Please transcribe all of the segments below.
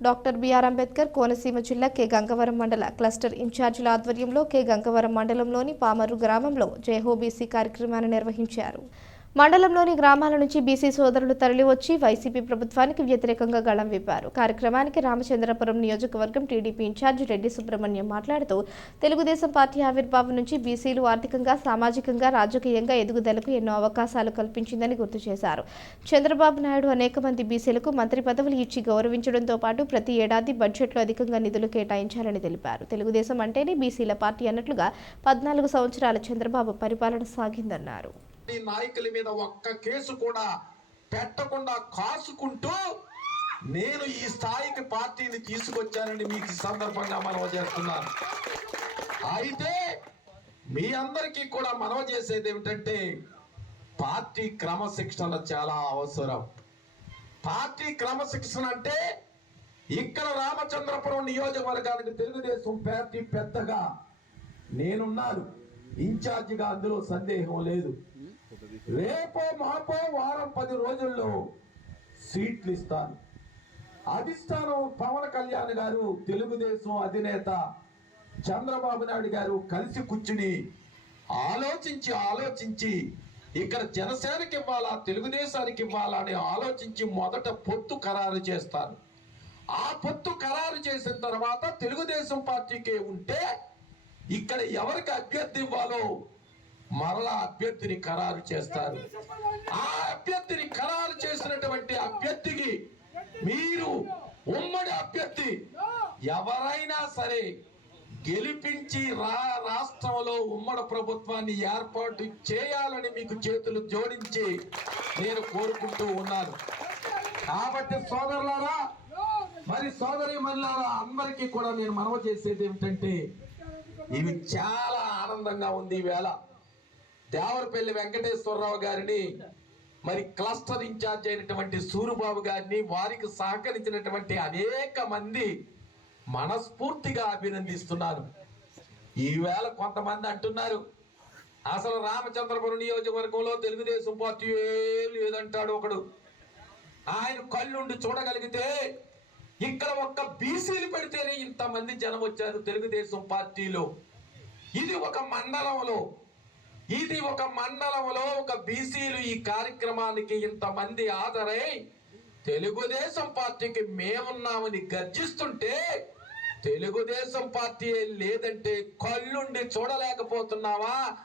Doctor BR Ambedkar Konaseema జిల్లా K. Gangavaram మండల cluster ఇన్ఛార్జీల ఆధ్వర్యంలో కె. గంగవరం మండలంలోని పామరు గ్రామంలో జయహోబీసీ కార్యక్రమాన్ని నిర్వహించారు. మండలంలోని గ్రామాల నుంచి బీసీ సోదరులు తరలివచ్చి వైసీపీ ప్రభుత్వానికి వ్యతిరేకంగా గళం విప్పారు. కార్యక్రమానికి రామచంద్రపురం నియోజకవర్గం టీడీపీ ఇన్ఛార్జి రెడ్డి సుబ్రహ్మణ్యం మాట్లాడుతూ తెలుగుదేశం పార్టీ ఆవిర్భావం నుంచి బీసీలు ఆర్థికంగా సామాజికంగా రాజకీయంగా ఎదుగుదలకు ఎన్నో అవకాశాలు కల్పించిందని గుర్తు చేశారు. చంద్రబాబు నాయుడు అనేక మంది బీసీలకు మంత్రి పదవులు ఇచ్చి గౌరవించడంతో పాటు ప్రతి ఏడాది బడ్జెట్లో అధికంగా నిధులు కేటాయించాలని తెలిపారు. తెలుగుదేశం అంటేనే బీసీల పార్టీ అన్నట్లుగా పద్నాలుగు సంవత్సరాల చంద్రబాబు పరిపాలన సాగిందన్నారు. ఈ నాయకుల మీద ఒక్క కేసు కూడా పెట్టకుండా కాసుకుంటూ నేను ఈ స్థాయికి పార్టీని తీసుకొచ్చానని మీకు సందర్భంగా మనవ చేస్తున్నాను. అయితే మీ అందరికీ కూడా మనవ చేసేది ఏమిటంటే పార్టీ క్రమశిక్షణ చాలా అవసరం. పార్టీ క్రమశిక్షణ అంటే ఇక్కడ రామచంద్రపురం నియోజకవర్గానికి తెలుగుదేశం పార్టీ పెద్దగా నేనున్నాను. ఇన్ఛార్జిగా అందులో సందేహం లేదు. రేపో మాపో వారం పది రోజుల్లో సీట్లు ఇస్తాను. అధిష్టానం పవన్ కళ్యాణ్ గారు తెలుగుదేశం అధినేత చంద్రబాబు నాయుడు గారు కలిసి కూర్చుని ఆలోచించి ఆలోచించి ఇక్కడ జనసేనకి ఇవ్వాలా తెలుగుదేశానికి ఇవ్వాలా అని ఆలోచించి మొదట పొత్తు ఖరారు చేస్తారు ఆ పొత్తు ఖరారు చేసిన తర్వాత తెలుగుదేశం పార్టీకే ఉంటే ఇక్కడ ఎవరికి అభ్యర్థి ఇవ్వాలో మరలా అభ్యర్థిని ఖరారు చేస్తారు. ఆ అభ్యర్థిని ఖరారు చేసినటువంటి అభ్యర్థికి మీరు ఉమ్మడి అభ్యర్థి ఎవరైనా సరే గెలిపించి రా రాష్ట్రంలో ఉమ్మడి ప్రభుత్వాన్ని ఏర్పాటు చేయాలని మీకు చేతులు జోడించి నేను కోరుకుంటూ ఉన్నాను. కాబట్టి సోదరులారా మరి సోదరి మహిళారా అందరికీ కూడా నేను మనవ చేసేది ఏమిటంటే ఇవి చాలా ఆనందంగా ఉంది ఈవేళ దేవరపల్లి వెంకటేశ్వరరావు గారిని మరి క్లస్టర్ ఇన్ఛార్జ్ అయినటువంటి సూరుబాబు గారిని వారికి సహకరించినటువంటి అనేక మంది మనస్ఫూర్తిగా అభినందిస్తున్నారు ఈవేళ కొంతమంది అంటున్నారు అసలు రామచంద్రపురం నియోజకవర్గంలో తెలుగుదేశం పార్టీ ఏం లేదంటాడు ఒకడు. ఆయన కళ్ళుండి చూడగలిగితే ఇక్కడ ఒక్క బీసీలు పెడితేనే ఇంతమంది జనం వచ్చారు తెలుగుదేశం పార్టీలో. ఇది ఒక మండలంలో. ఇది ఒక మండలంలో ఒక బీసీలు ఈ కార్యక్రమానికి ఇంతమంది ఆదరై తెలుగుదేశం పార్టీకి మేమున్నామని గర్జిస్తుంటే తెలుగుదేశం పార్టీ లేదంటే కళ్ళుండి చూడలేకపోతున్నావా?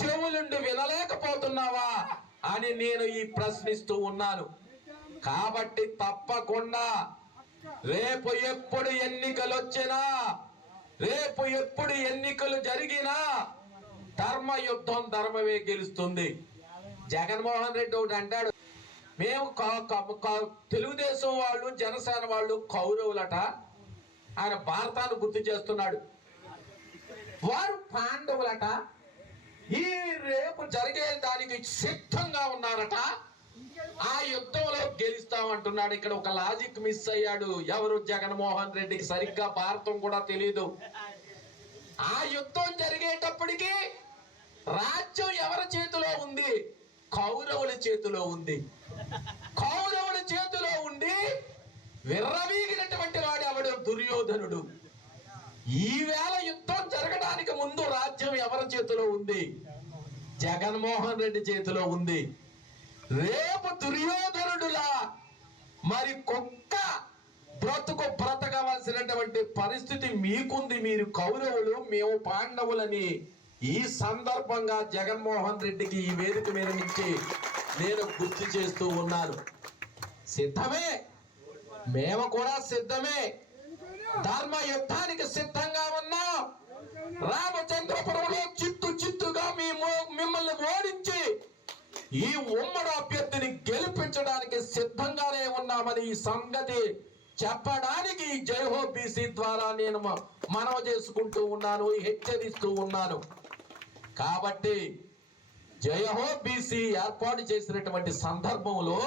చెవులుండి వినలేకపోతున్నావా? అని నేను ఈ ప్రశ్నిస్తూ ఉన్నాను. కాబట్టి తప్పకుండా రేపు ఎప్పుడు ఎన్నికలు వచ్చినా రేపు ఎప్పుడు ఎన్నికలు జరిగినా ధర్మ యుద్ధం ధర్మమే గెలుస్తుంది. జగన్మోహన్ రెడ్డి ఒకటి అంటాడు మేము తెలుగుదేశం వాళ్ళు జనసేన వాళ్ళు కౌరవులట. ఆయన భారతాన్ని గుర్తు చేస్తున్నాడు. వారు పాండవులట. ఈ రేపు జరిగే దానికి సిద్ధంగా ఉన్నారట. ఆ యుద్ధంలో గెలుస్తామంటున్నాడు. ఇక్కడ ఒక లాజిక్ మిస్ అయ్యాడు. ఎవరు? జగన్మోహన్ రెడ్డికి సరిగ్గా భారతం కూడా తెలియదు ఆ యుద్ధం జరిగేటప్పటికి రాజ్యం ఎవరి చేతిలో ఉంది? కౌరవుల చేతిలో ఉంది. కౌరవుల చేతిలో ఉండి విర్రవీగినటువంటి వాడు ఎవడు? దుర్యోధనుడు. ఈవేళ యుద్ధం జరగడానికి ముందు రాజ్యం ఎవరి చేతిలో ఉంది? జగన్మోహన్ రెడ్డి చేతిలో ఉంది. రేపు దుర్యోధనుడులా మరి కుక్క బ్రతుకు బ్రతకవలసినటువంటి పరిస్థితి మీకుంది మీరు కౌరవులు మేము పాండవులని. ఈ సందర్భంగా జగన్మోహన్ రెడ్డికి ఈ వేదిక మీద నుంచి నేను గుర్తు చేస్తూ ఉన్నాను. సిద్ధమే. మేము కూడా సిద్ధమే. ధర్మ యుద్ధానికి సిద్ధంగా ఉన్నాం. రామచంద్రపురంలో ఈ ఉమ్మడి అభ్యర్థిని గెలిపించడానికి సిద్ధంగానే ఉన్నామని ఈ సంగతి చెప్పడానికి ఈ జైహో బీసీ ద్వారా నేను మనవ చేసుకుంటూ ఉన్నాను హెచ్చరిస్తూ ఉన్నాను. కాబట్టి జయహో బీసీ ఏర్పాటు చేసినటువంటి సందర్భంలో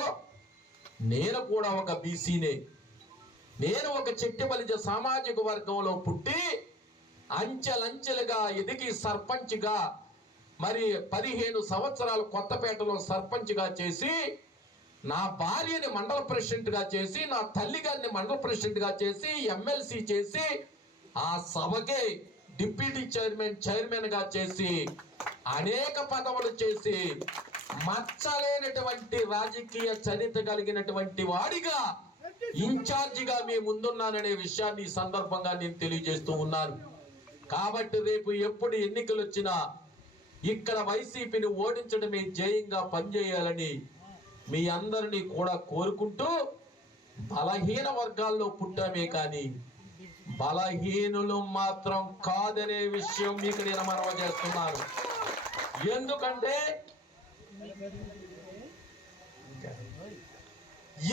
నేను కూడా ఒక బీసీనే. నేను ఒక చెట్టిబలిజ సామాజిక వర్గంలో పుట్టి అంచెలంచెలుగా ఎదిగి సర్పంచ్గా మరి పదిహేను సంవత్సరాలు కొత్తపేటలో సర్పంచ్గా చేసి నా భార్యని మండల ప్రెసిడెంట్గా చేసి నా తల్లి గారిని మండల ప్రెసిడెంట్గా చేసి ఎమ్మెల్సీ చేసి ఆ సభకే డిప్యూటీ చైర్మన్ చైర్మన్గా చేసి అనేక పదవులు చేసి మచ్చలేనటువంటి రాజకీయ చరిత్ర కలిగినటువంటి వాడిగా ఇన్ఛార్జిగా మీ ముందున్నాననే విషయాన్ని ఈ సందర్భంగా నేను తెలియజేస్తూ ఉన్నాను. కాబట్టి రేపు ఎప్పుడు ఎన్నికలు వచ్చినా ఇక్కడ వైసీపీని ఓడించడమే జయంగా పనిచేయాలని మీ అందరినీ కూడా కోరుకుంటూ బలహీన వర్గాల్లో పుట్టామే కానీ బలహీనులు మాత్రం కాదనే విషయం మీకు నేను మనవ చేస్తున్నాను ఎందుకంటే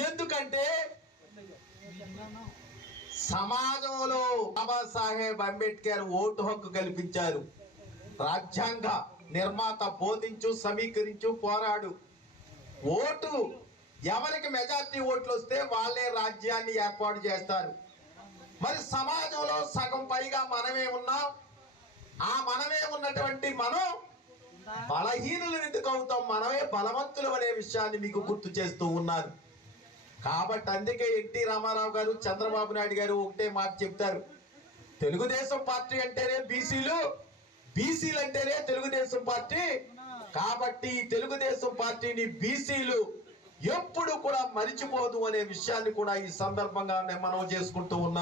ఎందుకంటే సమాజంలో బాబాసాహెబ్ అంబేద్కర్ ఓటు హక్కు కల్పించారు. రాజ్యాంగ నిర్మాత బోధించు సమీకరించు పోరాడు. ఓటు ఎవరికి మెజార్టీ ఓట్లు వస్తే వాళ్ళే రాజ్యాన్ని ఏర్పాటు చేస్తారు. మరి సమాజంలో సగం పైగా మనమే ఉన్నాం ఆ మనమే ఉన్నటువంటి మనం బలహీనులు ఎందుకు అవుతాం? మనమే బలవంతులు అనే విషయాన్ని మీకు గుర్తు చేస్తూ ఉన్నారు. కాబట్టి అందుకే ఎన్టీ రామారావు గారు చంద్రబాబు నాయుడు గారు ఒకటే మాట చెప్తారు. తెలుగుదేశం పార్టీ అంటేనే బీసీలు బీసీలు అంటేనే తెలుగుదేశం పార్టీ. కాబట్టి ఈ తెలుగుదేశం పార్టీని బీసీలు ఎప్పుడు కూడా మరిచిపోదు అనే విషయాన్ని కూడా ఈ సందర్భంగా మనం చేసుకుంటూ ఉన్నాం.